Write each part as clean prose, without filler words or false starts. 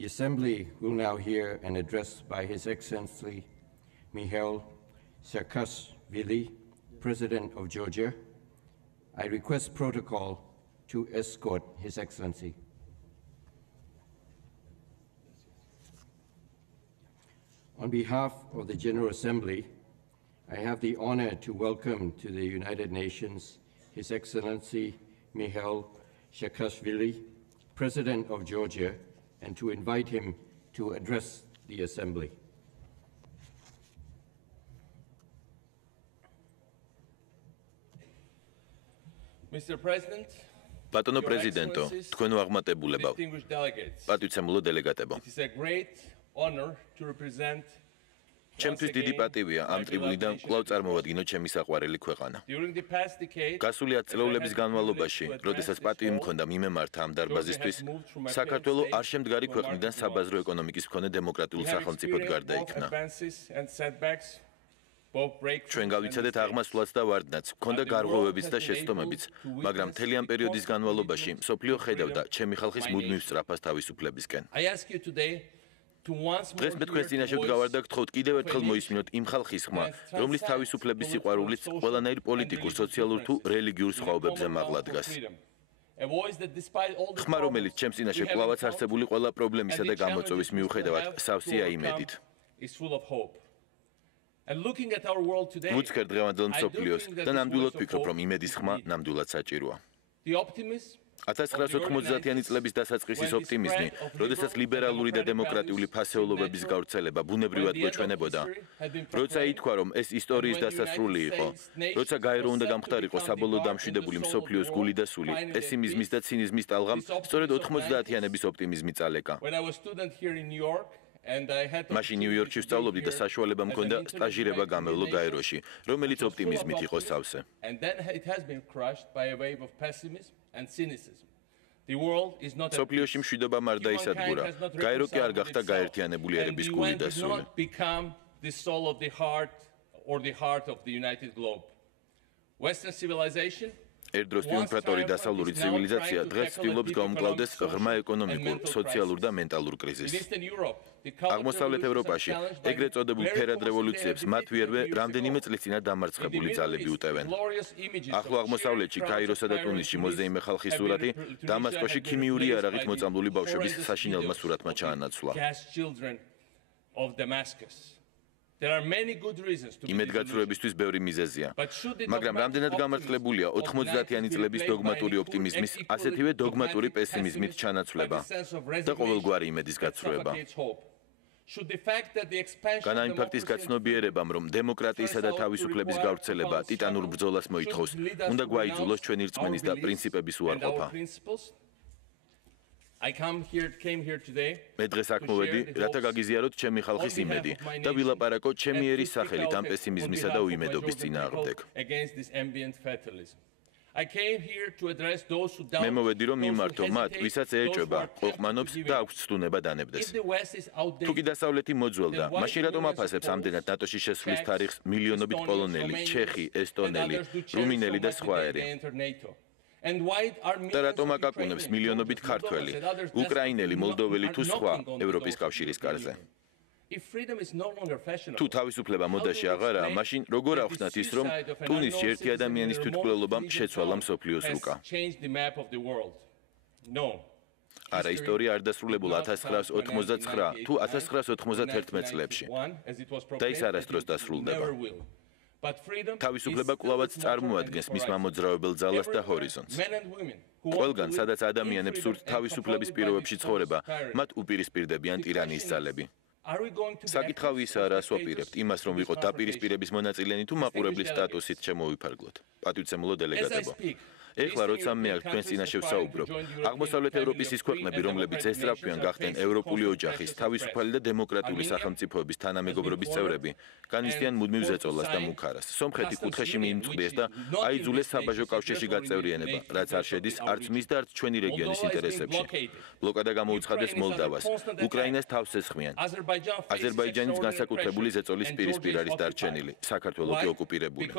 The Assembly will now hear an address by His Excellency Mikhail Saakashvili, President of Georgia. I request protocol to escort His Excellency. On behalf of the General Assembly, I have the honor to welcome to the United Nations His Excellency Mikhail Saakashvili, President of Georgia, and to invite him to address the Assembly. Mr. President, Batono Presidento, თქვენო აღმატებულებავ, პატივცემულო დელეგატებო. it is a great honor to represent ჩემთვის დიდი პატივია ამ ტრიბუნიდან კვლავ წარმოვადგინო ჩემი საყვარელი ქვეყანა. during the past decade. გასული 10 წლეულების განმავლობაში, როდესაც პატივი მქონდა მიმემართა ამ დარბაზისთვის, საქართველო არ შემდგარი ქვეყნიდან საბაზრო ეკონომიკის მქონე დემოკრატიულ სახელმწიფოდ გარდაიქმნა. ჩვენ გავიცადეთ აღმასვლაც და ვარდნაც, მქონდა გარღვევებიც და შეცდომებიც, მაგრამ მთელი ამ პერიოდის განმავლობაში მსოფლიო ხედავდა ჩემი ხალხის მუდმივ სწრაფას თავისუფლებისკენ. დღეს მე თქვენს წინაშე ვდგავარ და გთხოვთ კიდევ ერთხელ მოისმინოთ იმ ხალხის ხმა, რომლის თავისუფლების სიყვარულიც ყველანაირ პოლიტიკურ, სოციალურ თუ რელიგიურ სხვაობებზე მაღლა დგას. ხმა, რომელიც ჩემს წინაშე კვლავაც არსებული ყველა პრობლემისა და გამოწვევის მიუხედავად სავსეა იმედით. ვუცქერ დღევანდელ მსოფლიოს და ნამდვილად ვფიქრობ, რომ იმედის ხმა ნამდვილად საჭიროა. 1990-იანი წლების დასაწყისის ოპტიმიზმი, როდესაც ლიბერალური და დემოკრატიული ფასეულობების გავრცელება ბუნებრივად გვეჩვენებოდა, როცა ითქვა, რომ ეს ისტორიის დასასრული იყო, როცა გაერო უნდა გამხდარიყო საბოლოო დამშვიდებული მსოფლიოს გული და სული, პესიმიზმის და ცინიზმის ტალღამ სწორედ 90-იანების ოპტიმიზმი წალეკა. მაშინ ნიუ-იორკში ვსწავლობდი და საშუალება მქონდა სტაჟირება გამევლო გაეროში, რომელიც ოპტიმიზმით იყო სავსე. სოფლიოში მშვიდობა არ დაისადგურა, გაერო კი არ გახდა გაერთიანებული ერების გული და სული. ერთდროს ტრიუმფატორი დასავლური ცივილიზაცია დღეს ცდილობს გაუმკლავდეს ღრმა ეკონომიკურ, სოციალურ და მენტალურ კრიზისს. აღმოსავლეთ ევროპაში ეგრეთ წოდებულ ფერად რევოლუციებს მათ მიერვე რამდენიმე წლის წინათ დამარცხებული ძალები უტევენ. ახლო აღმოსავლეთში, ქაიროსა და ტუნისში მოზეიმე ხალხის სურათი დამასკოში ქიმიური იარაღით მოწამლული ბავშვების საშინელმა სურათმა ჩაანაცვლა. იმედგაცრუებისთვის ბევრი მიზეზია, მაგრამ რამდენად გამართლებულია 90-იანი წლების დოგმატური ოპტიმიზმის, ასეთივე დოგმატური პესიმიზმით ჩანაცვლება და ყოველგვარი იმედის გაცრუება. განა იმ ფაქტის გაცნობიერებამ, რომ დემოკრატიისა და თავისუფლების გავრცელება ტიტანურ ბრძოლას მოითხოვს, უნდა გვაიძულოს ჩვენი რწმენის და პრინციპების უარყოფა. მე დღეს აქ მოვედი, რათა გაგიზიაროთ ჩემი ხალხის იმედი და ვილაპარაკო ჩემი ერის სახელით ამ პესიმიზმისა და უიმედობის წინააღმდეგ. მე მოვედი, რომ მიმართო მათ, ვისაც ეჭვება, ყოყმანობს და აქვს ცდუნება დანებდეს. თუ კი დასავლეთი მოძველდა, მაშინ რატომ აფასებს ამდენად ნატოში შესვლის თარიღს მილიონობით პოლონელი, ჩეხი, ესტონელი, რუმინელი და სხვა ერი? და რატომ აკაკუნებს მილიონობით ქართველი, უკრაინელი, მოლდოველი თუ სხვა ევროპის კავშირის კარზე? თუ თავისუფლება მოდაში აღარაა, მაშინ როგორ ავხსნათ ის, რომ ტუნისში ერთი ადამიანის თვითმკვლელობამ შეცვალა მსოფლიოს რუკა? არა, ისტორია არ დასრულებულა 1989 თუ 1991 წლებში და ის არასდროს დასრულდება. თავისუფლება კვლავაც წარმოადგენს მის მამოძრავებელ ძალას და ჰორიზონტს. ყველგან, სადაც ადამიანებს სურთ თავისუფლების პირობებში ცხოვრება, მათ უპირისპირდებიან ტირანიის ძალები. საკითხავი ისაა, რას ვაპირებთ, იმას, რომ ვიყოთ დაპირისპირების მონაწილენი თუ მაყურებლის სტატუსით შემოვიფარგლოთ. პატივცემულო დელეგატებო. ეხლა როცა მე აქ თქვენს წინაშე ვსაუბრობ, აღმოსავლეთ ევროპის ის ქვეყნები, რომლებიც ესწრაფვიან გახდნენ ევროპული ოჯახის, თავისუფალი და დემოკრატიული სახელმწიფოების თანამეგობრობის წევრები, განიცდიან მუდმივ ზეწოლას და მუქარას. სომხეთი კუთხეში მიიმწყდეს და აიძულეს საბაჟო კავშირში გაწევრიანება, რაც არ შედის არც მის და არც ჩვენი რეგიონის ინტერესებში. ბლოკადა გამოუცხადეს მოლდავას, უკრაინას თავს ესხმიან. აზერბაიჯანიც განსაკუთრებული ზეწოლის პირისპირ არის დარჩენილი, საქართველო კი ოკუპირებული.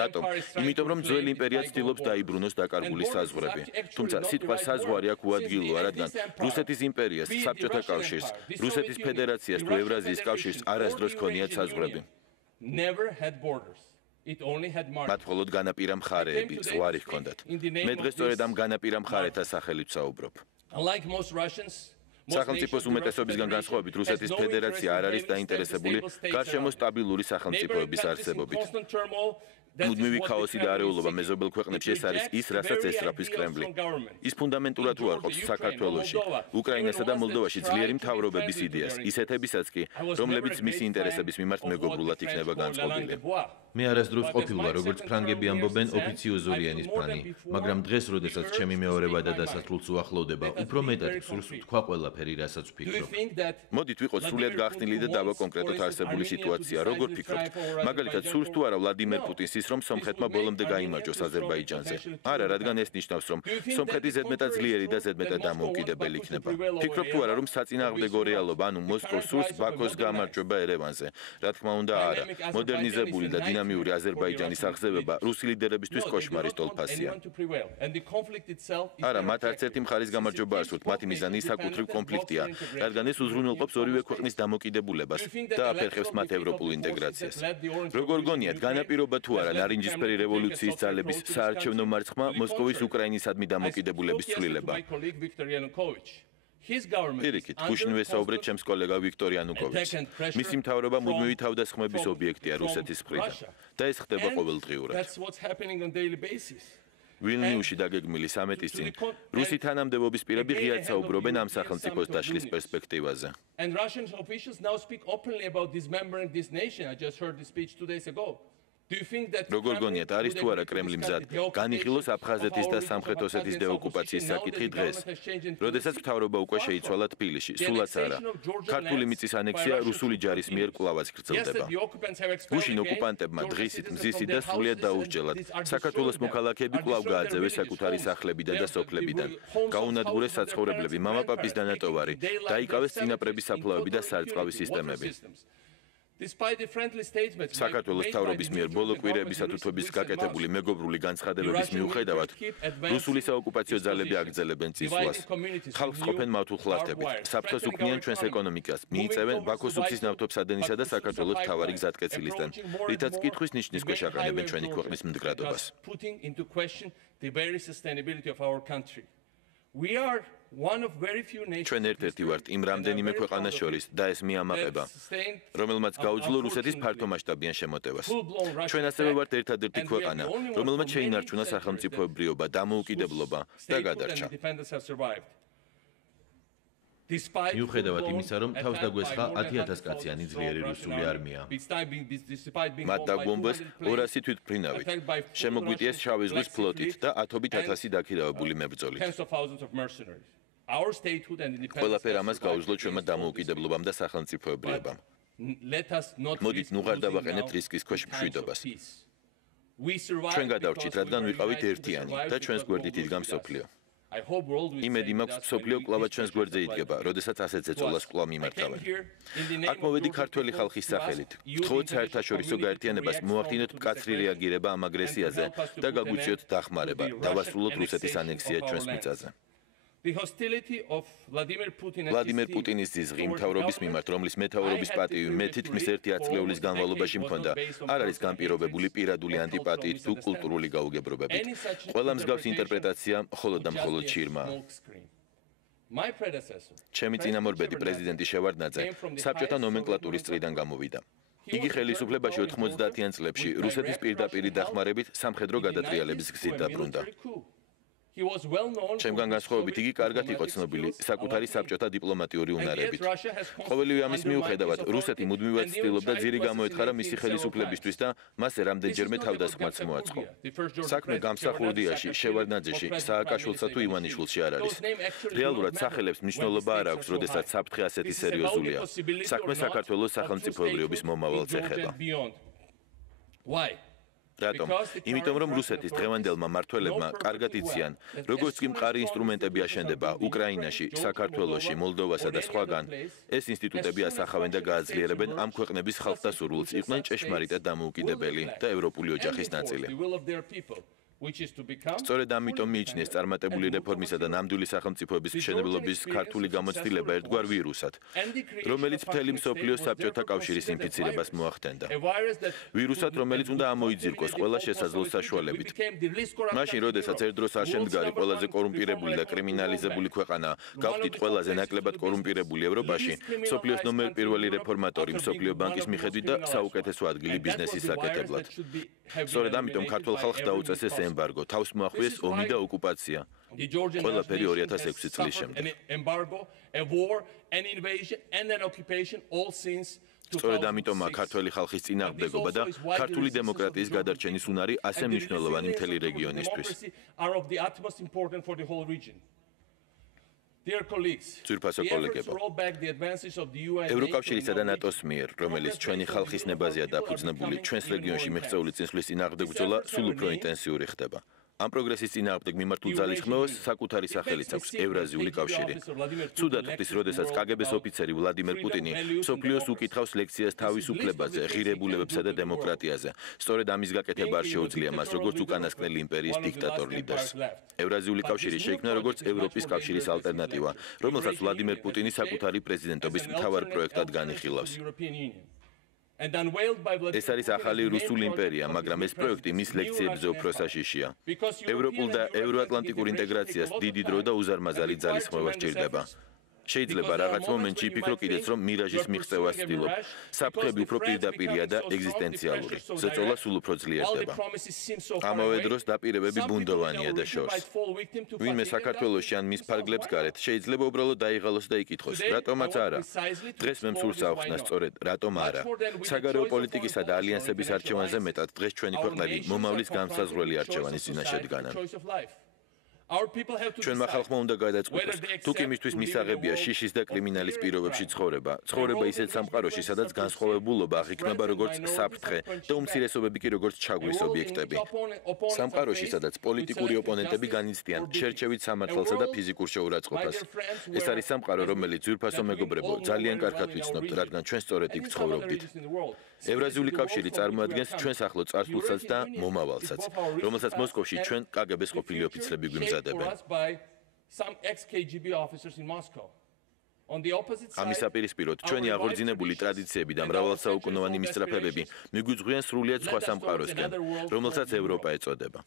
რატომ? იმიტომ რომ ძველი იმპერია ცდილობს დაიბრუნოს საქართველოს დაკარგული საზღვრები. თუმცა სიტყვა საზღვარი აქ უადგილოა, რადგან რუსეთის იმპერიას, საბჭოთა კავშირს, რუსეთის ფედერაციას თუ ევრაზიის კავშირს არასდროს ჰქონიათ საზღვრები. მათ მხოლოდ განაპირა მხარეები, ზღვარი ჰქონდათ. მე დღეს სწორედ ამ განაპირა მხარეთა სახელით ვსაუბრობ. სახელმწიფოს უმეტესობისგან განსხვავებით რუსეთის ფედერაცია არ არის დაინტერესებული გარშემო სტაბილური სახელმწიფოების არსებობით. მუდმივი ქაოსი და არეულობა მეზობელ ქვეყნებში ეს არის ის, რასაც ესწრაფვის კრემლი. ის ფუნდამენტურად უარყოფს საქართველოში, უკრაინასა და მოლდოვაში ძლიერი მთავრობების იდეას, ისეთებისაც კი, რომლებიც მისი ინტერესების მიმართ მეგობრულად იქნება განწყობილი. მე არასდროს ყოფილა, როგორც ფრანგები ამბობენ, ოფიციოზური ენის ფანი, მაგრამ დღეს, როდესაც ჩემი მეორება და დასასრულს უახლოვდება, უფრო მეტად სურს ვთქვა ყველაფერი, რასაც ვფიქრობ. მოდით ვიყოთ სრულიად გახსნილი და დავაკონკრეტოთ არსებული სიტუაცია, როგორ ფიქრობთ? მაგალითად, სურს თუ არა ვლადიმერ პუტინს ის, რომ სომხეთმა ბოლომდე გაიმარჯვოს აზერბაიჯანზე? არა, რადგან ეს ნიშნავს, რომ სომხეთი ზედმეტად ძლიერი და ზედმეტად დამოუკიდებელი იქნება. ფიქრობთ თუ არა, რომ საწინააღმდეგო რეალობა, ანუ მოსკოვს სურს ბაქოს გამარჯვება ერევანზე? რა თქმა უნდა, არა. მოდერნიზებული და დინამიური აზერბაიჯანის აღზევება რუსი ლიდერებისთვის კოშმარის ტოლფასია. არა, მათ არც ერთი მხარის გამარჯვება არ სურთ, მათი მიზანი საკუთრივ კონფლიქტია, რადგან ეს უზრუნველყოფს ორივე ქვეყნის დამოკიდებულებას და აფერხებს მათ ევროპულ ინტეგრაციას. როგორ გონიათ, განაპირობა თუ არა ნარინჯისფერი რევოლუციის ძალების საარჩევნო მარცხმა მოსკოვის უკრაინისადმი დამოკიდებულების ცვლილება? პირიქით, გუშინ ვესაუბრეთ ჩემს კოლეგა ვიქტორ იანუკოვიჩს. მისი მთავრობა მუდმივი თავდასხმების ობიექტია რუსეთის მხრიდან და ეს ხდება ყოველდღიურად. ვილნიუსში დაგეგმილი სამეტის წინ რუსი თანამდებობის პირები ღიად საუბრობენ ამ სახელმწიფოს დაშლის პერსპექტივაზე. როგორ გონიათ, არის თუ არა კრემლი მზად განიხილოს აფხაზეთის და სამხრეთ ოსეთის დეოკუპაციის საკითხი დღეს, როდესაც მთავრობა უკვე შეიცვალა თბილისში, სულაც არა. ქართული მიწის ანექსია რუსული ჯარის მიერ კვლავაც გრძელდება. გუშინ ოკუპანტებმა დღისით, მზისით და სრულიად დაუსჯელად საქართველოს მოქალაქეები კვლავ გააძევეს საკუთარი სახლებიდან და სოფლებიდან. გაუნადგურეს საცხოვრებლები, მამაპაპის დანატოვარი, დაიკავეს წინაპრების საფლავები და სარწყავი სისტემები. საქართველოს მთავრობის მიერ ბოლო კვირების ათუთვების გაკეთებული მეგობრული განცხადებების მიუხედავად, რუსული საოკუპაციო ძალები აგრძელებენ წისვლას. ხალხს ყოფენ მავთულხლართებით, საფრთხეს უქმნიან ჩვენს ეკონომიკას, მიიწევენ ბაქოს უბსის ნავთობსადენისა და საქართველოს მთავარი გზატკეცილისთან, რითაც კითხვის ნიშნის ქვეშ აყენებენ ჩვენი ქვეყნის მდგრადობას. ჩვენ ერთ-ერთი ვართ იმ რამდენიმე ქვეყანას შორის და ეს მიამაყება, რომელმაც გაუძლო რუსეთის ფართომასშტაბიან შემოტევას. ჩვენ ასევე ვართ ერთადერთი ქვეყანა, რომელმაც შეინარჩუნა სახელმწიფოებრიობა, დამოუკიდებლობა და გადარჩა. მიუხედავად იმისა, რომ თავს დაგვესხა 10,000 კაციანი ძლიერი რუსული არმია. მათ დაგბომბეს 200 თვითმფრინავით, შემოგვიტიეს შავი ზღვის ფლოტით და ათობით ათასი დაქირავებული მებრძოლით. ყველაფერ ამას გაუძლო ჩვენმა დამოუკიდებლობამ და სახელმწიფოებრიობამ. მოდით ნუ ღარ დავაყენებთ რისკის ქვეშ მშვიდობას. ჩვენ გადავრჩით, რადგან ვიყავით ერთიანი და ჩვენს გვერდით იდგა მსოფლიო. იმედი მაქვს, მსოფლიო კვლავ ჩვენს გვერდზე იდგება, როდესაც ასეთ ზეწოლას კვლავ მიმართავენ. აქ მოვედი ქართველი ხალხის სახელით. ვთხოვოთ საერთაშორისო გაერთიანებას მოახდინოთ მკაცრი რეაგირება ამ აგრესიაზე და გაგვიწიოთ დახმარება, დავასრულოთ რუსეთის ანექსია ჩვენს მიწაზე. ვლადიმერ პუტინის ზიზღი მთავრობის მიმართ, რომლის მეთაურობის პატივი მე თითქმის 1 ათწლეულის განმავლობაში მქონდა, არ არის განპირობებული პირადული ანტიპატიით თუ კულტურული გაუგებრობებით. ყველა მსგავს ინტერპრეტაცია მხოლოდ და მხოლოდ შირმაა. ჩემი წინამორბედი პრეზიდენტი შევარდნაძე საბჭოთა ნომენკლატურის წრიდან გამოვიდა. იგი ხელისუფლებაში 90-იან წლებში რუსეთის პირდაპირი დახმარებით სამხედრო გადატრიალების გზით დაბრუნდა. ჩემგან განსხვავებით იგი კარგად იყო ცნობილი საკუთარი საბჭოთა დიპლომატიური უნარებით. ყოველივე ამის მიუხედავად, რუსეთი მუდმივად ცდილობდა ძირი გამოეთხარა მისი ხელისუფლებისთვის და მასზე რამდენჯერმე თავდასხმაც მოაწყო. საქმე გამსახურდიაში, შევარდნაძეში, სააკაშვილსა თუ ივანიშვილში არ არის. რეალურად სახელებს მნიშვნელობა არ აქვს, როდესაც საფრთხე ასეთი სერიოზულია. საქმე საქართველოს სახელმწიფოებრიობის მომავალს ეხება. რატომ? იმიტომ რომ რუსეთის დღევანდელმა მმართველებმა კარგად იციან, როგორც კი მყარი ინსტრუმენტები აშენდება უკრაინაში, საქართველოში, მოლდოვასა და სხვაგან, ეს ინსტიტუტები ასახავენ და გააძლიერებენ ამ ქვეყნების ხალხთა სურვილს, იყვნენ ჭეშმარიტად დამოუკიდებელი და ევროპული ოჯახის ნაწილი. სწორედ ამიტომ მიიჩნიეს წარმატებული რეფორმისა და ნამდვილი სახელმწიფოების მშენებლობის ქართული გამოცდილება ერთგვარ ვირუსად, რომელიც მთელი მსოფლიოს საბჭოთა კავშირის ინფიცირებას მოახდენდა. ვირუსად, რომელიც უნდა ამოიძირკოს ყველა შესაძლო საშუალებით. მაშინ, როდესაც ერთ დროს არ შემდგარი ყველაზე კორუმპირებული და კრიმინალიზებული ქვეყანა, გავხდით ყველაზე ნაკლებად კორუმპირებული ევროპაში, მსოფლიოს ნომერ პირველი რეფორმატორი მსოფლიო ბანკის მიხედვით და საუკეთესო ადგილი ბიზნესის საკეთებლად. სწორედ ამიტომ ქართულ ხალხს დაუწესეს ემბარგო, თავს მოახვიეს ომი და ოკუპაცია. ყველაფერი 2006 წლის შემდეგ. სწორედ ამიტომაა ქართველი ხალხის წინააღმდეგობა და ქართული დემოკრატიის გადარჩენის უნარი ასე მნიშვნელოვანი მთელი რეგიონისთვის. ძვირფასო კოლეგებო, ევროკავშირისა და ნატოს მიერ, რომელიც ჩვენი ხალხის ნებაზეა დაფუძნებული, ჩვენს რეგიონში მიღწეული წინსვლის წინააღმდეგ ბრძოლა სულ უფრო ინტენსიური ხდება. ამ პროგრესის წინააღმდეგ მიმართულ ძალისხმევას საკუთარი სახელიც აქვს ევრაზიული კავშირი. ცუდად ხდის, როდესაც კგბ-ს ოფიცერი ვლადიმერ პუტინი მსოფლიოს უკითხავს ლექციას თავისუფლებაზე, ღირებულებებსა და დემოკრატიაზე. სწორედ ამის გაკეთება არ შეუძლია მას, როგორც უკანასკნელი იმპერიის დიქტატორ ლიდერს. ევრაზიული კავშირი შეიქმნა როგორც ევროპის კავშირის ალტერნატივა, რომელსაც ვლადიმერ პუტინი საკუთარი პრეზიდენტობის მთავარ პროექტად განიხილავს. ეს არის ახალი რუსული იმპერია, მაგრამ ეს პროექტი მის ლექციებზე უფრო საშიშია. ევროპულ და ევროატლანტიკურ ინტეგრაციას დიდი დრო და უზარმაზარი ძალისხმევა სჭირდება. შეიძლება რაღაც მომენტში იფიქრო კიდეც, რომ მირაჟის მიღწევა ვცდილობ. საფრთხები უფრო პირდაპირია და ეგზისტენციალური. ზეწოლა სულ უფრო ძლიერდება. ამავე დროს დაპირებები ბუნდოვანია და შორს. ვინმე საქართველოში ან მის ფარგლებს გარეთ შეიძლება უბრალოდ დაიღალოს და იკითხოს, რატომაც არა. დღეს მე მსურს ავხსნა სწორედ, რატომ არა. საგარეო პოლიტიკისა და ალიანსების არჩევანზე მეტად დღეს ჩვენი ქვეყნები მომავლის განსაზღვრელი არჩევანის წინაშე დგანან. ჩვენმა ხალხმა უნდა გადაწყვიტოს, თუ კი მისთვის მისაღებია შიშის და კრიმინალის პირობებში ცხოვრება ისეთ სამყაროში, სადაც განსხვავებულობა აღიქმება როგორც საფრთხე და უმცირესობები კი როგორც ჩაგვის ობიექტები. სამყაროში, სადაც პოლიტიკური ოპონენტები განიცდიან შერჩევით სამართალსა და ფიზიკურ შეურაცხყოფას. ეს არის სამყარო, რომელიც ძვირფასო მეგობრებო, ძალიან კარგად ვიცნობთ, რადგან ჩვენ სწორედ იქ ცხოვრობდით. ევრაზიული კავშირი წარმოადგენს ჩვენს ახლო წარსულსაც და მომავალსაც, რომელსაც მოსკოვში ჩვენ კგბ-ს ყოფილი ოფიცრები გვიმზადებენ. ამის საპირისპიროდ, ჩვენი აღორძინებული ტრადიციები და მრავალსაუკუნოვანი მისწრაფებები მიგვიძღვიან სრულიად სხვა სამყაროსკენ, რომელსაც ევროპა ეწოდება.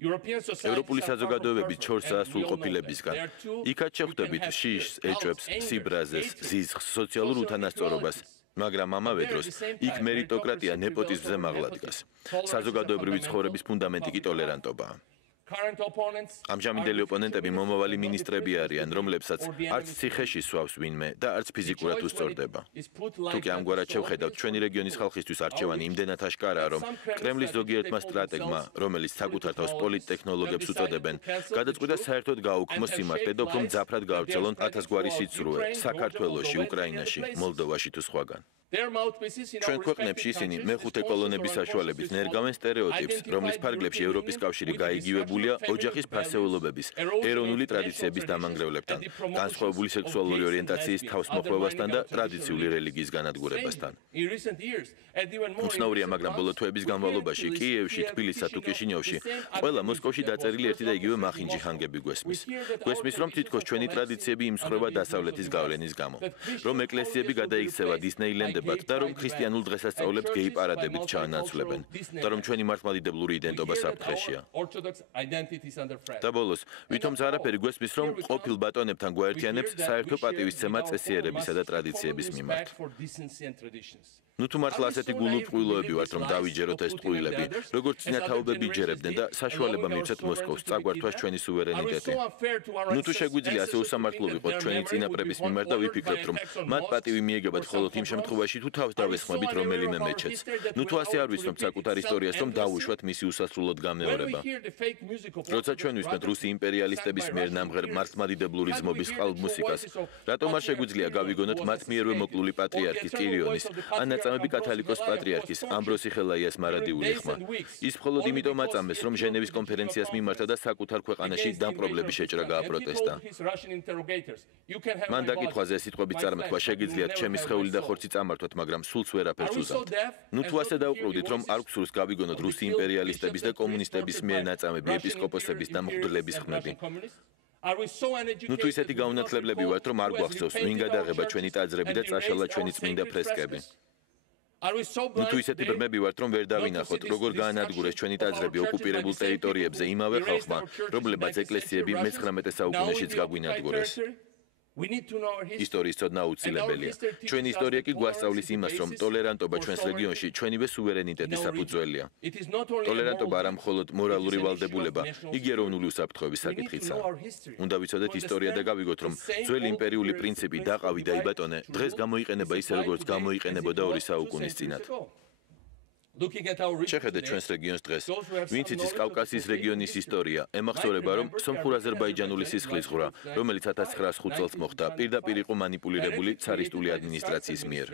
ევროპული საზოგადოებები ჩორსაა სრულყოფილებისგან. იქაც შეხვდებით შიშს, ეჭვებს, სიბრაზეს, ზიზღს, სოციალურ უთანასწორობას. მაგრამ ამავე დროს იქ მერიტოკრატია ნეპოტიზმზე მაღლა დგას. საზოგადოებრივი ცხოვრების ფუნდამენტი კი ტოლერანტობაა. ამჟამინდელი ოპონენტები მომავალი მინისტრები არიან, რომლებსაც არც ციხეში სვავს ვინმე და არც ფიზიკურად უსწორდება. თუკი ამგვარად შევხედავთ, ჩვენი რეგიონის ხალხისთვის არჩევანი იმდენად აშკარაა, რომ კრემლის ზოგიერთმა სტრატეგმა, რომელიც საკუთარ თავს პოლიტტექნოლოგებს უწოდებენ, გადაწყვიტა საერთოდ გააუქმოს სიმართლე და უფრო მძაფრად გაავრცელონ 1000 გვარი სიცრუე საქართველოში, უკრაინაში, მოლდოვაში თუ სხვაგან. ჩვენ ქვეყნებში ისინი მეხუთე კოლონების საშუალებით ნერგავენ სტერეოტიპს, რომლის ფარგლებში ევროპის კავშირი გაიგივებულია ოჯახის ფასეულობების, ეროვნული ტრადიციების დამანგრევლებთან, განსხვავებული სექსუალური ორიენტაციის თავსმოხვევასთან და ტრადიციული რელიგიის განადგურებასთან. უცნაურია, მაგრამ ბოლო თვეების განმავლობაში კიევში, თბილისსა თუ კიშინიოვში ყველა მოსკოვში დაწერილი ერთი და იგივე მახინჯი ჰანგები გვესმის. გვესმის, რომ თითქოს ჩვენი ტრადიციები იმსხვრება დასავლეთის გავლენის გამო, რომ ეკლესიები გადაიქცევა დისნეილენდებად და რომ ქრისტიანულ დღესასწაულებს გეი პარადებით ჩაანაცვლებენ და რომ ჩვენი მართლმადიდებლური იდენტობა საფრთხეშია. და ბოლოს, ვითომაც არაფერი გვესმის, რომ ყოფილ ბატონებთან გვაერთიანებს საერთო პატივისცემა წესიერებისა და ტრადიციების მიმართ. ნუ თუ მართლა ასეთი გულუბრყვილოები ვართ, რომ დავიჯეროთ ეს ტყუილები, როგორც წინათაობები იჯერებდნენ და საშუალება მივცეთ მოსკოვს წაგვართვას ჩვენი სუვერენიტეტი. ნუ თუ შეგვიძლია ასე უსამართლო ვიყოთ ჩვენი წინაპრების მიმართ და ვიფიქრებთ, რომ მათ პატივი მიეგებათ მხოლოდ იმ შემთხვევაში, თუ თავს დავესხმებით რომელიმე მეჩეთს. ნუ თუ ასე არ ვიცნობთ საკუთარ ისტორიას, რომ დავუშვათ მისი უსასრულოდ გამეორება. როცა ჩვენ ვისმენთ რუსი იმპერიალისტების მიერ ნამღერ მართლმადიდებლური ზმობის ყალბ-მუსიკას, რატომ არ შეგვიძლია გავიგონოთ მათ მიერვე მოკლული პატრიარქის კირიონის, ან ნაწამები კათალიკოს პატრიარქის ამბროსი ხელაიას მარადიული ხმა. ის მხოლოდ იმიტომ აწამეს, რომ ჟენევის კონფერენციას მიმართა და საკუთარ ქვეყანაში დამპყრობლების შეჭრა გააპროტესტა. მან დაკითხვაზე ეს სიტყვების წარმოთქვა შეგიძლიათ ჩემი სხეული და ხორცი წამართვა ჩავართვათ, მაგრამ სულს ვერაფერს უზამთ. ნუ თუ ასე დავყრუდით, რომ არ გვსურს გავიგონოთ რუსი იმპერიალისტების და კომუნისტების მიერ ნაწამები, ეპისკოპოსების და მღვდლების ხმები. ნუ თუ ისეთი გაუნათლებლები ვართ, რომ არ გვახსოვს ვინ გადაღება ჩვენი ტაძრები და წაშალა ჩვენი წმინდა ფრესკები. ნუ თუ ისეთი ბრმები ვართ, რომ ვერ დავინახოთ, როგორ გაანადგურეს ჩვენი ტაძრები ოკუპირებულ ტერიტორიებზე იმავე ხალხმა, რომლებმაც ეკლესიები მე-19 საუკუნეშიც გაგვინადგურეს. ისტორიის ცოდნა აუცილებელია. ჩვენი ისტორია კი გვასწავლის იმას, რომ ტოლერანტობა ჩვენს რეგიონში ჩვენივე სუვერენიტეტის საფუძველია. ტოლერანტობა არა მხოლოდ მორალური ვალდებულება, იგი ეროვნული უსაფრთხოების საკითხიცაა. უნდა ვიცოდეთ ისტორია და გავიგოთ, რომ ძველი იმპერიული პრინციპი დაყავი და იბატონე დღეს გამოიყენება ისე, როგორც გამოიყენებოდა 2 საუკუნის წინათ. შეხედეთ ჩვენს რეგიონს დღეს. ვინც იცის კავკასიის რეგიონის ისტორია, ემახსოვრება, რომ სომხურ აზერბაიჯანული სისხლისღვრა, რომელიც 1905 წელს მოხდა, პირდაპირ იყო მანიპულირებული ცარისტული ადმინისტრაციის მიერ.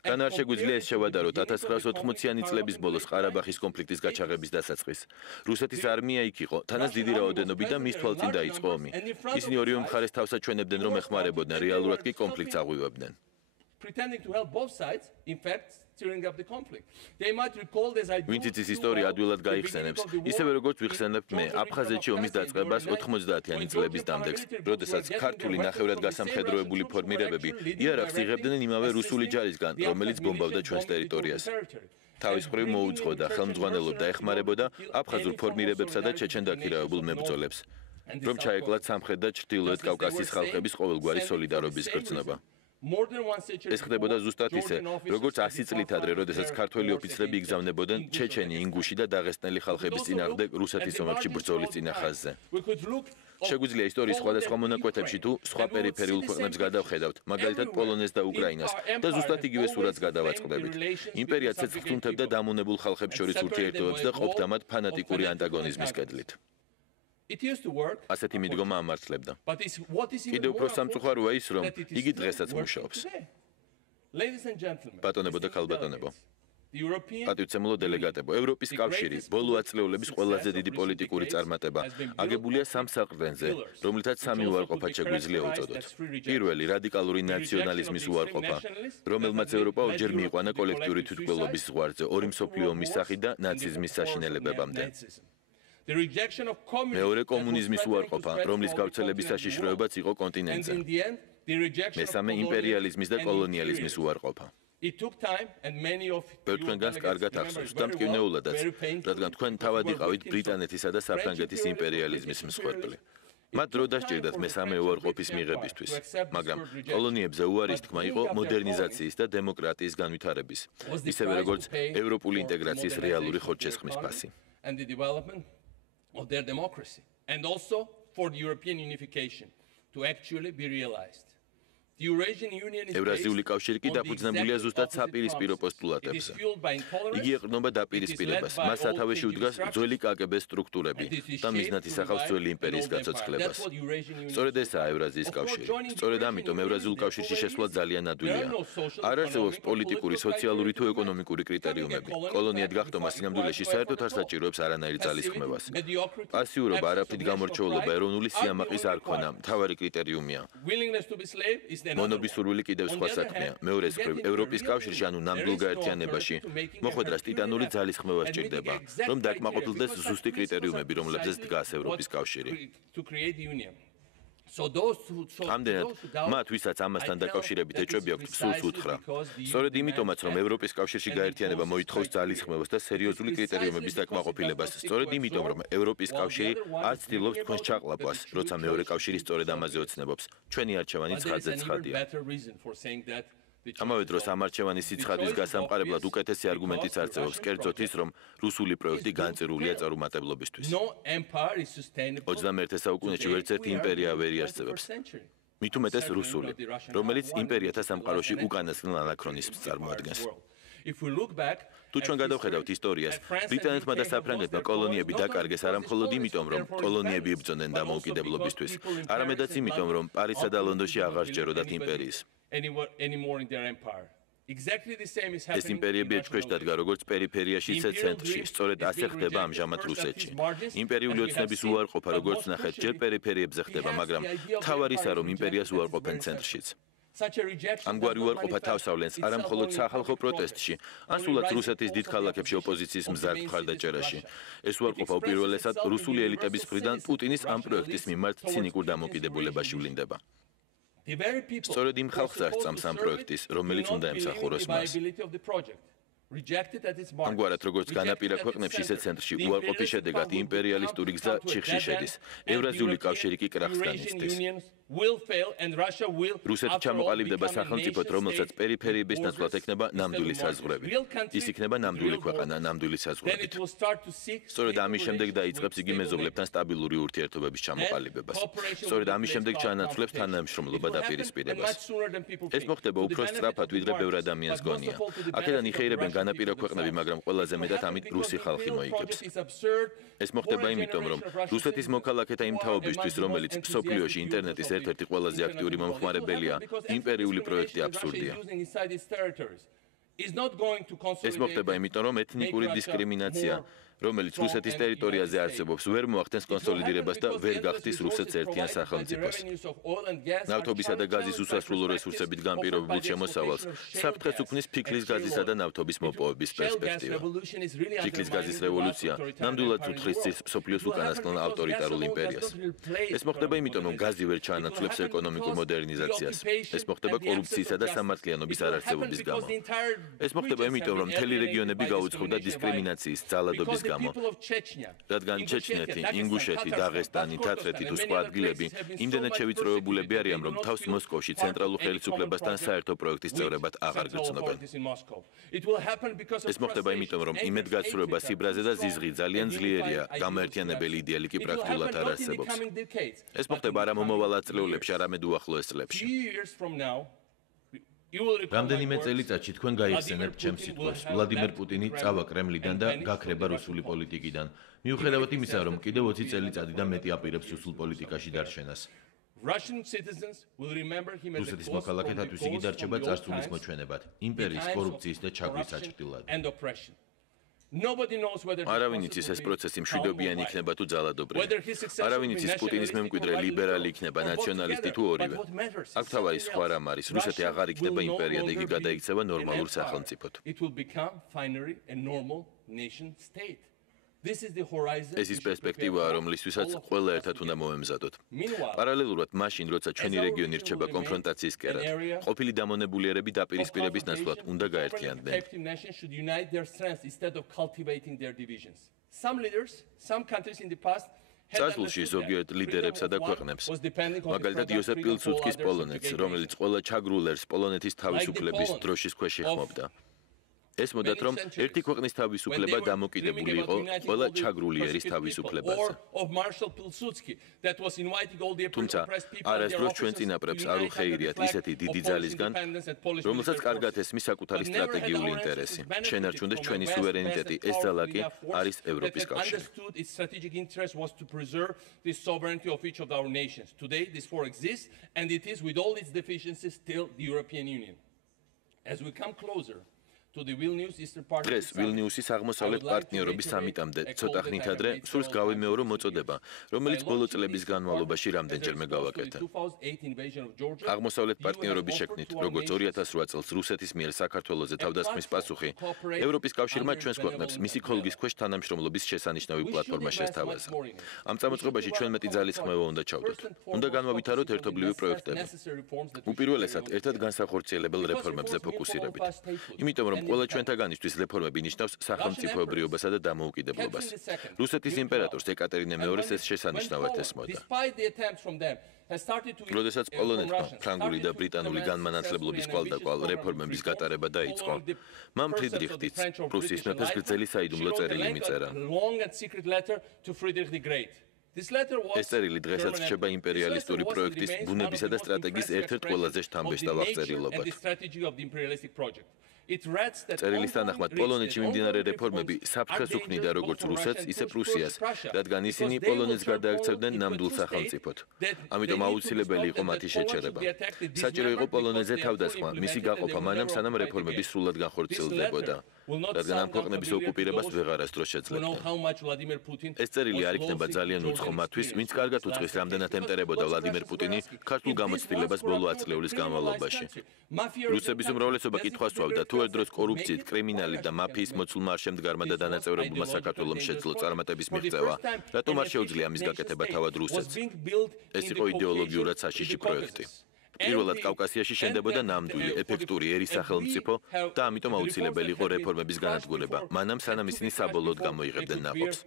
თან არ შეგვიძლია ეს შევადაროთ 1980-იანი წლების ბოლოს ყარაბახის კონფლიქტის გაჩაღების დასაწყის. რუსეთის არმია იქ იყო, თანაც დიდი რაოდენობით და მის თვალწინ დაიწყო ომი. ისინი ორივე მხარეს თავს აჩვენებდნენ, რომ ეხმარებოდნენ, რეალურად კი კონფლიქტს აღვივებდნენ. ვინც იცის ისტორია ადვილად გაიხსენებს, ისევე როგორც ვიხსენებ მე, აფხაზეთში ომის დაწყებას 90-იანი წლების დამდეგს, როდესაც ქართული ნახევრად გასამხედროებული ფორმირებები იარაღს იღებდნენ იმავე რუსული ჯარისგან, რომელიც ბომბავდა ჩვენს ტერიტორიას. თავის მხრივ მოუძღოდა, ხელმძღვანელობდა, ეხმარებოდა აფხაზურ ფორმირებებსა და ჩეჩენ-დაქირავებულ მებრძოლებს, რომ ჩაეკლათ სამხრეთ და ჩრდილოეთ კავკასიის ხალხების ყოველგვარი სოლიდარობის გრძნობა. ეს ხდებოდა ზუსტად ისე, როგორც 100 წლით ადრე, როდესაც ქართველი ოფიცრები იგზავნებოდნენ ჩეჩენი, ინგუში და დაღესტნელი ხალხების წინააღმდეგ რუსეთის ომებში ბრძოლის წინა ხაზზე. შეგვიძლია ისტორიის სხვადასხვა მონაკვეთებში თუ სხვა პერიფერიულ ქვეყნებს გადავხედავთ, მაგალითად პოლონეთს და უკრაინას, და ზუსტად იგივე სურათს გადავაწყდებით. იმპერია ცეცხლთუნთებდა დამონებულ ხალხებს შორის ურთიერთობებს და ყოფდა მათ ფანატიკური ანტაგონიზმის კედლით. ასეთი მიდგომა ამართლებდა. კიდევ უფრო სამწუხაროა ის, რომ იგი დღესაც მუშაობს. ბატონებო და ქალბატონებო, პატივცემულო დელეგატებო, ევროპის კავშირი, ბოლო ათწლეულების ყველაზე დიდი პოლიტიკური წარმატება, აგებულია 3 საყრდენზე, რომლითაც 3 უარყოფად შეგვიძლია უწოდოთ. პირველი, რადიკალური ნაციონალიზმის უარყოფა, რომელმაც ევროპა ორჯერ მიიყვანა კოლექტიური თვითმკვლელობის ზღვარზე, 2 მსოფლიო ომის სახით და ნაციზმის საშინელებებამდე. მეორე, კომუნიზმის უარყოფა, რომლის გავრცელების საშიშროებაც იყო კონტინენტზე. მესამე, იმპერიალიზმის და კოლონიალიზმის უარყოფა. ბევრ თქვენგანს კარგად ახსოვს და მტკივნეულადაც, რადგან თქვენ თავად იყავით ბრიტანეთისა და საფრანგეთის იმპერიალიზმის მსხვერპლი. მათ დრო დასჭირდათ მესამე უარყოფის მიღებისთვის, მაგრამ კოლონიებზე უარის თქმა იყო მოდერნიზაციის და დემოკრატიის განვითარების, ისევე როგორც ევროპული ინტეგრაციის რეალური ხორჩესხმის ფასი. Of their democracy and also for the European unification to actually be realized. ევრაზიული კავშირი კი დაფუძნებულია ზუსტად საპირისპირო პოსტულატებზე. იგი ეყრდნობა დაპირისპირებას, მას სათავეში უდგას ძველი კგბ-ს სტრუქტურები და მიზნად ისახავს ძველი იმპერიის გაცოცხლებას. სწორედ ესაა ევრაზიის კავშირი. სწორედ ამიტომ ევრაზიულ კავშირში შესვლა ძალიან ადვილია. არ არსებობს პოლიტიკური, სოციალური თუ ეკონომიკური კრიტერიუმები. კოლონიად გახდომა სინამდვილეში საერთოდ არ საჭიროებს არანაირ ძალისხმევას. პასიურობა, არაფრით გამორჩეულობა, ეროვნული სიამაყის არ ქონა, მთავარი კრიტერიუმია. მონობის სურვილი კიდევ სხვა საქმეა. მეორეს მხრივ, ევროპის კავშირში, ანუ ნამდვილ გაერთიანებაში, მოხვედრას ტიტანური ძალისხმევა სჭირდება, რომ დაკმაყოფილდეს ზუსტი კრიტერიუმები, რომლებზეც დგას ევროპის კავშირი. ამდენად, მათ, ვისაც ამასთან დაკავშირებით ეჭვები აქვთ, სულს უთხრა. სწორედ იმიტომაც, რომ ევროპის კავშირში გაერთიანება მოითხოვს ძალისხმევას და სერიოზული კრიტერიუმების დაკმაყოფილებას, სწორედ იმიტომ, რომ ევროპის კავშირი არ ცდილობს თქვენს ჩაყლაპვას, როცა მეორე კავშირი სწორედ ამაზე ოცნებობს, ჩვენი არჩევანი ცხადზე ცხადია. ამავე დროს ამ არჩევანის სიცხადის გასამყარებლად უკეთესი არგუმენტიც არსებობს, კერძოდ ის, რომ რუსული პროექტი განწირულია წარუმატებლობისთვის. 21 საუკუნეში ვერც ერთი იმპერია ვერ იარსებებს. მით უმეტეს რუსული, რომელიც იმპერიათა სამყაროში უკანასკნელ ანაქრონიზმს წარმოადგენს. თუ ჩვენ გადავხედავთ ისტორიას, ბრიტანეთმა და საფრანგეთმა კოლონიები დაკარგეს არა მხოლოდ იმიტომ, რომ კოლონიები იბრძოდნენ დამოუკიდებლობისთვის, არამედაც იმიტომ, რომ პარიზსა და ლონდონში აღარ სჯეროდათ იმპერიის. ეს იმპერიები ეჭქვეშ დადგა როგორც პერიფერიაში, ისე ცენტრში, სწორედ ასე ხდება ამჟამად რუსეთში. იმპერიული ოცნების უარყოფა, როგორც ნახეთ, ჯერ პერიფერიებზე ხდება, მაგრამ მთავარი ისაა, რომ იმპერიას უარყოფენ ცენტრშიც. ამგვარი უარყოფა თავს ავლენს არა მხოლოდ სახალხო პროტესტში, ან სულაც რუსეთის დიდ ქალაქებში ოპოზიციის მზარდ მხარდაჭერაში. ეს უარყოფა უპირველესად რუსული ელიტების მხრიდან პუტინის ამ პროექტის მიმართ ცინიკურ დამოკიდებულებაში ვლინდება. სწორედ იმ ხალხს აღწამს ამ პროექტის, რომელიც უნდა ემსახუროს მას. ამგვარად, როგორც განაპირა ქვეყნებში, ისე ცენტრში უარყოფის შედეგად იმპერიალისტური გზა ჩიხში შედის. ევრაზიული კავშირი კი კრახს განიცდის. რუსეთი ჩამოყალიბდება სახელმწიფოდ, რომელსაც პერიფერიების ნაცვლად ექნება ნამდვილი საზღვრები. ის იქნება ნამდვილი ქვეყანა ნამდვილი საზღვრებით. სწორედ ამის შემდეგ დაიწყებს იგი მეზობლებთან სტაბილური ურთიერთობების ჩამოყალიბებას. სწორედ ამის შემდეგ ჩაანაცვლებს თანამშრომლობა დაპირისპირებას. ეს მოხდება უფრო სწრაფად, ვიდრე ბევრ ადამიანს გონია. აქედან იხეირებენ განაპირა ქვეყნები, მაგრამ ყველაზე მეტად ამით რუსი ხალხი მოიგებს. ეს მოხდება იმიტომ, რომ რუსეთის მოქალაქეთა იმ თაობისთვის, რომელიც მსოფლიოში ინტერნეტის ერთ-ერთი ყველაზე აქტიური მომხმარებელია, იმპერიული პროექტი აბსურდია. ეს მოხდება იმიტომ, რომ ეთნიკური დისკრიმინაცია, რომელიც რუსეთის ტერიტორიაზე არსებობს, ვერ მოახდენს კონსოლიდირებას და ვერ გახდის რუსეთს ერთიან სახელმწიფოს. ნავთობისა და გაზის უსასრულო რესურსებით განპირობებულ შემოსავალს საფრთხეს უქმნის ფიქლის გაზისა და ნავთობის მოპოვების პერსპექტივა. ფიქლის გაზის რევოლუცია ნამდვილად უთხრის მსოფლიოს უკანასკნელ ავტორიტარულ იმპერიას. ეს მოხდება იმიტომ, რომ გაზი ვერ ჩაანაცვლებს ეკონომიკურ მოდერნიზაციას. ეს მოხდება კორუფციისა და სამართლიანობის არარსებობის გამო. ეს მოხდება იმიტომ, რომ მთელი რეგიონები გაუძღვდა დისკრიმინაციის, ძალადობის რადგან ჩეჩნეთი, ინგუშეთი, დაღესტანი, თათრეთი თუ სხვა ადგილები იმდენად შევიწროებულები არიან, რომ თავს მოსკოვში ცენტრალურ ხელისუფლებასთან საერთო პროექტის წევრებად აღარ გრძნობენ. ეს მოხდება იმიტომ, რომ იმედგაცრუება, სიბრაზე და ზიზღი ძალიან ძლიერია, გამაერთიანებელი იდეალი კი პრაქტიკულად არ არსებობს. ეს მოხდება არა მომავალ ათწლეულებში, არამედ უახლოეს წლებში. რამდენიმე წელიწადში თქვენ გაიხსენებთ ჩემს სიტყვას. ვლადიმერ პუტინი წავა კრემლიდან და გაქრება რუსული პოლიტიკიდან. მიუხედავად იმისა, რომ კიდევ 20 წელიწადი და მეტი აპირებს რუსულ პოლიტიკაში დარჩენას. რუსეთის მოქალაქეთათვის იგი დარჩება წარსულის მოჩვენებად, იმპერიის, კორუფციის და ჩაგვრის საჭრტილად. არავინ იცის ეს პროცესი მშვიდობიანი იქნება თუ ძალადობრივი. არავინ იცის პუტინის მემკვიდრე ლიბერალი იქნება, ნაციონალისტი თუ ორივე. აქ თავარი სხვა რამ არის, რუსეთი აღარ იქნება იმპერია და იგი გადაიქცევა ნორმალურ სახელმწიფოდ. ეს ის პერსპექტივაა, რომლისთვისაც ყველა ერთად უნდა მოემზადოთ. პარალელურად მაშინ, როცა ჩვენი რეგიონი რჩება კონფრონტაციის კერად, ყოფილი დამონებულიერები დაპირისპირების ნაცვლად უნდა გაერთიანდნენ. წარსულში ზოგიერთ ლიდერებსა და ქვეყნებს, მაგალითად იოსებ პილსუდსკის პოლონეთს, რომელიც ყველა ჩაგრულერს პოლონეთის თავისუფლების დროშის ქვეშ იხმობდა. ესმოდათ, რომ ერთი ქვეყნის თავისუფლება დამოკიდებული იყო ყველა ჩაგრულიერის თავისუფლებაზე. თუმცა, არასდროს ჩვენ წინაპრებს არ უხეირიათ ისეთი დიდი ძალისგან, რომელსაც კარგად ესმის საკუთარი სტრატეგიული ინტერესი. შენარჩუნდეს ჩვენი სუვერენიტეტი, ეს ძალა კი არის ევროპის კავშირი. დღეს ვილნიუსის აღმოსავლეთ პარტნიორობის სამიტამდე ცოტა ხნით ადრე სურს გავიმეორო მოწოდება, რომელიც ბოლო წლების განმავლობაში რამდენჯერმე გავაკეთა. აღმოსავლეთ პარტნიორობის შექმნით, როგორც 2008 წელს რუსეთის მიერ საქართველოზე თავდასხმის პასუხი, ევროპის კავშირმა ჩვენს ქვეყნებს მისი ხოლგის ქვეშ თანამშრომლობის შესანიშნავი პლატფორმა შესთავაზა. ამ წამოწყობაში ჩვენ მეტი ძალისხმევა უნდა ჩავდოთ. უნდა განმავითაროთ ერთობლივი პროექტები. უპირველესად, ერთად განსახორციელებელ რეფორმებზე ფოკუსირებით. იმიტომ, რომ ყველა ჩვენთაგანისთვის რეფორმები ნიშნავს სახელმწიფოებრიობასა და დამოუკიდებლობას. რუსეთის იმპერატორს ეკატერინე მეორეს ეს შესანიშნავად ესმოდა. როდესაც პოლონეთმა ფრანგული და ბრიტანული განმანათლებლობის კვალდაკვალ რეფორმების გატარება დაიწყო, მან ფრიდრიხიც, პრუსიის მეფეს გრძელი საიდუმლო წერილი მიწერა. ეს წერილი დღესაც რჩება იმპერიალისტური პროექტის ბუნებისა და სტრატეგიის ერთ-ერთ ყველაზე შთამბეჭდავ აღწერილობად. წერილის თანახმად პოლონეთში მიმდინარე რეფორმები საფრთხეს უქმნიდა როგორც რუსეთს, ისე პრუსიას, რადგან ისინი პოლონეთს გადააქცევდნენ ნამდვილ სახელმწიფოდ. ამიტომ აუცილებელი იყო მათი შეჩერება. საჭირო იყო პოლონეთზე თავდასხმა, მისი გაყოფა მანამ სანამ რეფორმები სრულად განხორციელდებოდა. რადგან ამ ქვეყნების ოკუპირებას ვეღარასდროს შეძლებდნენ. ეს წერილი არ იქნება ძალიან უცხო მათთვის, ვინც კარგად უწყის, რამდენად ემტერებოდა ვლადიმერ პუტინი ქართულ გამოცდილებას ბოლო ათწლეულის განმავლობაში. რუსების უმრავლესობა კითხვას სვავდა, თუ ერთ დროს კორუფციით, კრიმინალით და მაფიის მოცულმა არ შემდგარმა და დანაწევრებულმა საქართველოს შეძლო წარმატების მიღწევა, რატომ არ შეუძლია ამის გაკეთება თავად რუსეთს? ეს იყო იდეოლოგიურად საშიში პროექტი. პირველად კავკასიაში შენდებოდა ნამდვილი, ეფექტური ერის სახელმწიფო და ამიტომ აუცილებელი იყო რეფორმების განადგურება, მანამ სანამ ისინი საბოლოოდ გამოიღებდნენ ნაყოფს.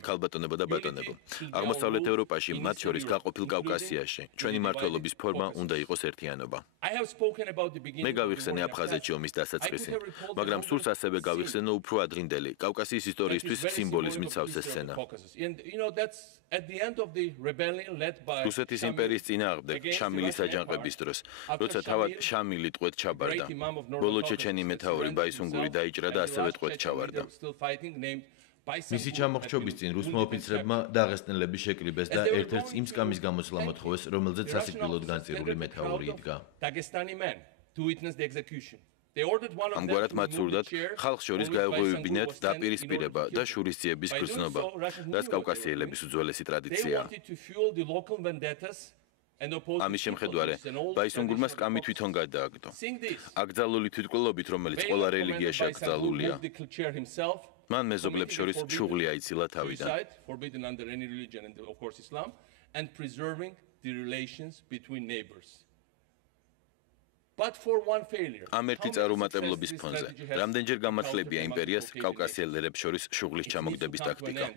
ქალბატონებო და ბატონებო, აღმოსავლეთ ევროპაში, მათ შორის გაყოფილ კავკასიაში, ჩვენი მმართველობის ფორმა უნდა იყოს ერთიანობა. მე გავიხსენე აფხაზეთში ომის დასაწყისი, მაგრამ სურს ასევე გავიხსენო უფრო ადრინდელი, კავკასიის ისტორიისთვის სიმბოლიზმით სავსე სცენა. რუსეთის იმპერიის წინააღმდეგ შამილის აჯანყების დროს, როცა თავად შამილი ტყვედ ჩაბარდა, ბოლო ჩეჩენი მეთაური ბაისუნგური დაიჭრა და ასევე ტყვედ ჩავარდა. მისი ჩამოხრჩობის წინ რუსმა ოფიცრებმა დაღესტნელები შეკრიბეს და ერთ-ერთს იმ სკამის გამოცვლა მოთხოვეს, რომელზეც სასიკვდილოდ განწირული მეთაური იდგა. ამგვარად მათ სურდათ ხალხს შორის გაეღვივებინათ დაპირისპირება და შურისძიების გრძნობა, რაც კავკასიელების უძველესი ტრადიციაა. ამის შემხედვარე, ბაისუნგურმა სკამი თვითონ გადააგდო. აკრძალული თვითმკვლელობით, რომელიც ყველა რელიგიაში აკრძალულია. მან მეზობლებს შორის შუღლი აიცილა თავიდან. ამ ერთი წარუმატებლობის ფონზე, რამდენჯერ გამართლებია იმპერიას კავკასიელებს შორის შუღლის ჩამოგდების ტაქტიკა.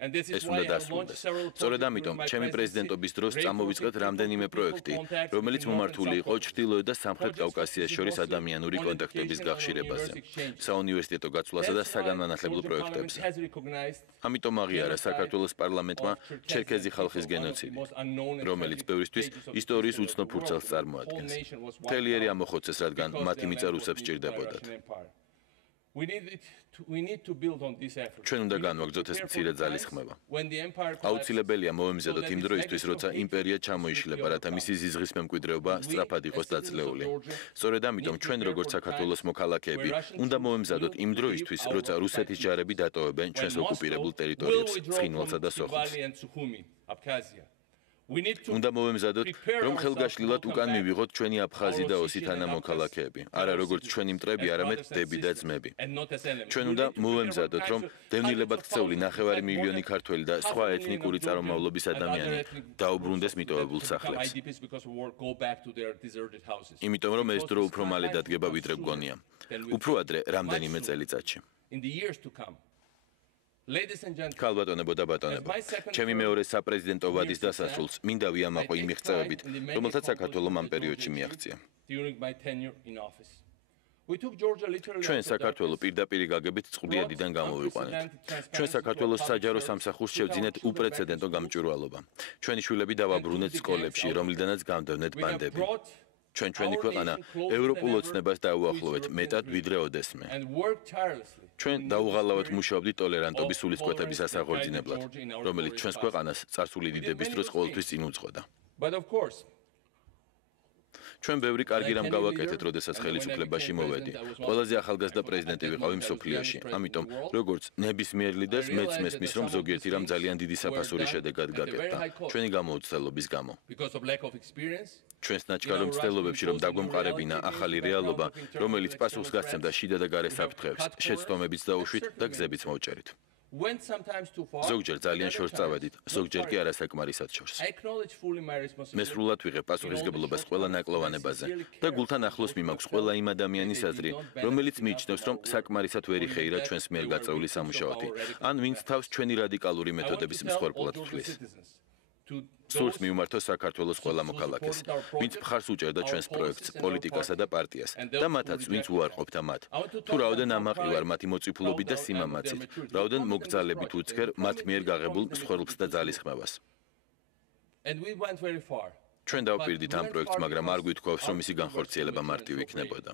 ეს უნდა დასრულდეს. სწორედ ამიტომ, ჩემი პრეზიდენტობის დროს წამოვიწყეთ რამდენიმე პროექტი, რომელიც მომართული იყო ჩრდილოეთ და სამხრეთ კავკასიას შორის ადამიანური კონტაქტების გახშირებაზე, საუნივერსიტეტო გაცვლასა და საგანმანათლებლო პროექტებზე. ამიტომ აღიარა საქართველოს პარლამენტმა ჩერქეზი ხალხის გენოციდი, რომელიც ბევრისთვის ისტორიის უცნობ ფურცელს წარმოადგენს. მთელი ერი ამოხოცეს, რადგან მათი მიწა რუსებს სჭირდებოდათ. ჩვენ უნდა განვაგრძოთ ეს მცირე ძალისხმევა. აუცილებელია მოვემზადოთ იმ დროისთვის, როცა იმპერია ჩამოიშლება, რათა მისი ზიზღის მემკვიდრეობა სწრაფად იყოს დაწლეული. სწორედ ამიტომ ჩვენ როგორც საქართველოს მოქალაქეები უნდა მოვემზადოთ იმ დროისთვის, როცა რუსეთის ჯარები დატოვებენ ჩვენს ოკუპირებულ ტერიტორიებს, ცხინვალსა და სოხუმს. უნდა მოვემზადოთ, რომ ხელგაშლილად უკან მივიღოთ ჩვენი აფხაზი და ოსი თანამოქალაქეები, არა როგორც ჩვენი მტრები, არამედ დები და ძმები. ჩვენ უნდა მოვემზადოთ, რომ დევნილებად ქცეული 9 მილიონი ქართველი და სხვა ეთნიკური წარმომავლობის ადამიანი დაუბრუნდეს მიტოვებულ სახლებს. იმიტომ რომ ეს დრო უფრო მალე დადგება, ვიდრე გგონია. უფრო ადრე რამდენიმე წელიწადში. ქალბატონებო და ბატონებო, ჩემი მეორე საპრეზიდენტო ვადის დასასრულს მინდა ვიამაყო იმ მიღწევებით, რომელთაც საქართველომ ამ პერიოდში მიაღწია. ჩვენ საქართველო პირდაპირი გაგებით წყვილადიდან გამოვიყვანეთ. ჩვენ საქართველოს საჯარო სამსახურს შევძინეთ უპრეცედენტო გამჭვირვალობა. ჩვენი შვილები დავაბრუნეთ სკოლებში, რომლიდანაც გამდევნეთ ბანდები. ჩვენი ქვეყანა ევროპულ ოცნებას დაუახლოვეთ მეტად ვიდრე ოდესმე. ჩვენ დაუღალავად მუშაობდით ტოლერანტობის სულისკვეთების ასაღორძინებლად, რომელიც ჩვენს ქვეყანას წარსული დიდების დროს ყოველთვის წინ უძღოდა. ჩვენ ბევრი კარგი რამ გავაკეთეთ, როდესაც ხელისუფლებაში მოვედი. ყველაზე ახალგაზრდა პრეზიდენტი ვიყავი მსოფლიოში. ამიტომ, როგორც ნებისმიერ ლიდერს მეც მესმის, რომ ზოგიერთი რამ ძალიან დიდი საფასური შედეგად გაკეთდა. ჩვენი გამოუცდელობის გამო. ჩვენს ნაჩქარ მცდელობებში, რომ დაგვემყარებინა ახალი რეალობა, რომელიც პასუხს გასცემდა შიდა და გარე საფრთხეებს, შეცდომებიც დაუშვით და გზებიც მოვჭერით. ზოგჯერ ძალიან შორს წავედით, ზოგჯერ კი არასაკმარისად შორს. მე სრულად ვიღებ პასუხისგებლობას ყველა ნაკლოვანებაზე და გულთან ახლოს მიმაქვს ყველა იმ ადამიანის აზრი, რომელიც მიიჩნევს, რომ საკმარისად ვერ იხეირა ჩვენს მიერ გაწეული სამუშაოთი, ან ვინც თავს ჩვენი რადიკალური მეთოდების მსხვერპლად თვლის. სურს მივმართო საქართველოს ყველა მოქალაქეს, ვინც მხარს უჭერდა ჩვენს პროექტს, პოლიტიკასა და პარტიას, და მათაც, ვინც უარყოფდა მათ. თუ რაოდენ ამაყი ვარ მათი მოწიფულობით და სიმამაცით, რაოდენ მოგძალებით უცქერ მათ მიერ გაღებულ მსხვერპლს და ძალისხმევას. ჩვენ დავპირდით ამ პროექტს, მაგრამ არ გვითხოვს, რომ მისი განხორციელება მარტივი იქნებოდა.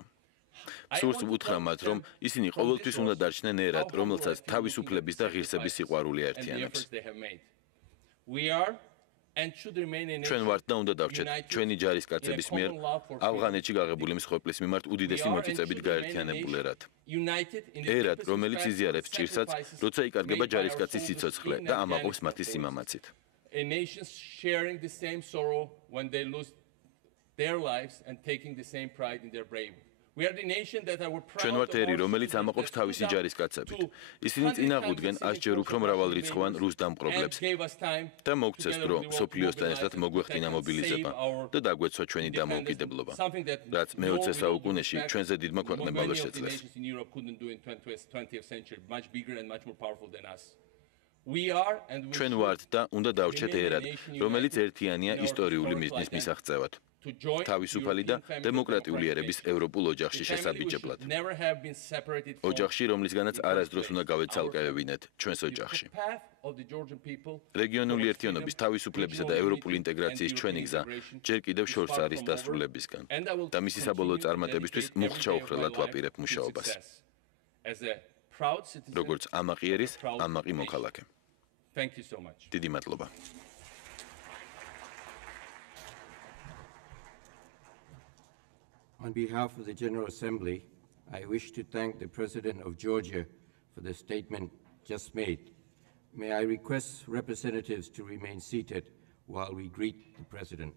სურს ვუთხრა მათ, რომ ისინი ყოველთვის უნდა დარჩნენ ერად, რომელსაც თავისუფლების და ღირსების სიყვარული აერთიანებს. ჩვენ ვართ და უნდა დავჭეთ ჩვენი ჯარისკაცების მიერ ავღანეთში გაღებული მსხვერპლის მიმართ უდიდესი მოწიწებით გაერთიანებულ ერად. ერად, რომელიც იზიარებს ჭირსაც, როცა იკარგება ჯარისკაცის სიცოცხლე და ამაყობს მათი სიმამაცით. A nation sharing the same sorrow when they lose their lives and taking the same pride in their bravery. We are the nation that are proud. ჩვენ ვართ ერი, რომელიც ამაყობს თავისი ჯარისკაცებით. ისინი წინაღუდგენ 100 ჯერ უფრო მრავალრიცხოვან რუს დამპყრობლებს და მოგცეს დრო სოფლიოსთან ერთად მოგვეხდინა მობილიზება და დაგვეცვა ჩვენი დამოუკიდებლობა, რაც მე-20 საუკუნეში ჩვენზე დიდმა ქვეყნებმა ვერ შეძლეს. ჩვენ ვართ და უნდა დავრჩეთ ერად, რომელიც ერთიანია ისტორიული მიზნის მისაღწევად. თავისუფალი და დემოკრატიული ერების ევროპულ ოჯახში შესაბიჯებლად. ოჯახში, რომლისგანაც არასდროს უნდა გავეცალკევებინეთ ჩვენს ოჯახში. რეგიონული ერთიანობის, თავისუფლებისა და ევროპული ინტეგრაციის ჩვენი გზა ჯერ კიდევ შორს არის დასრულებისგან და მისი საბოლოო წარმატებისთვის მუხტჩაუხრელად ვაპირებ მუშაობას. როგორც ამაყი ერის, ამაყი მოქალაქე. დიდი მადლობა. On behalf of the General Assembly, I wish to thank the President of Georgia for the statement just made. May I request representatives to remain seated while we greet the President.